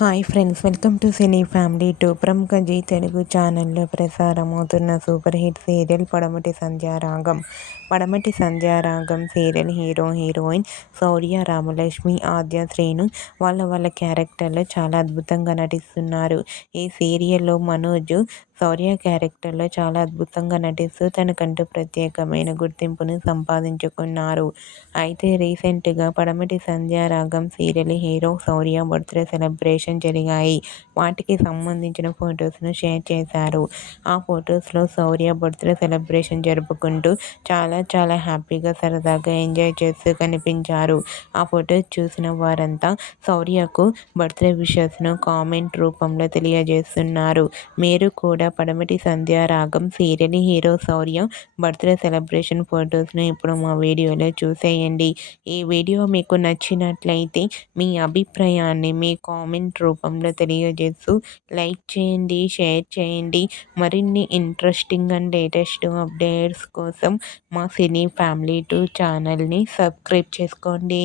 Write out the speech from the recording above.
Hi friends, welcome to cine family two. ప్రముఖ G Telugu ఛానల్లో ప్రసారమవుతున్న super hit serial పడమటి సంధ్యారాగం. పడమటి సంధ్యారాగం సీరియల్ హీరో హీరోయిన్ శౌర్య, రామలక్ష్మి, ఆద్య, శ్రీను వాళ్ళ క్యారెక్టర్లో చాలా అద్భుతంగా నటిస్తున్నారు. ఈ సీరియల్లో మనోజ్ శౌర్య క్యారెక్టర్లో చాలా అద్భుతంగా నటిస్తూ తనకంటూ ప్రత్యేకమైన గుర్తింపును సంపాదించుకున్నారు. అయితే రీసెంట్గా పడమటి సంధ్యారాగం సీరియల్ హీరో శౌర్య బర్త్డే సెలబ్రేషన్ జరిగాయి. వాటికి సంబంధించిన ఫొటోస్ను షేర్ చేశారు. ఆ ఫొటోస్లో శౌర్య బర్త్డే సెలబ్రేషన్ జరుపుకుంటూ చాలా హ్యాపీగా, సరదాగా ఎంజాయ్ చేస్తూ కనిపించారు. ఆ ఫొటోస్ చూసిన వారంతా శౌర్యకు బర్త్డే విషెస్ను కామెంట్ రూపంలో తెలియజేస్తున్నారు. మీరు కూడా పడమటి సంధ్యారాగం సీరియల్ హీరో శౌర్య బర్త్డే సెలబ్రేషన్ ఫొటోస్ను ఇప్పుడు మా వీడియోలో చూసేయండి. ఈ వీడియో మీకు నచ్చినట్లయితే మీ అభిప్రాయాన్ని మీ కామెంట్ రూపంలో తెలియజేస్తూ లైక్ చేయండి, షేర్ చేయండి. మరిన్ని ఇంట్రెస్టింగ్ అండ్ లేటెస్ట్ అప్డేట్స్ కోసం మా సినీ ఫ్యామిలీ 2 ఛానల్ని సబ్స్క్రైబ్ చేసుకోండి.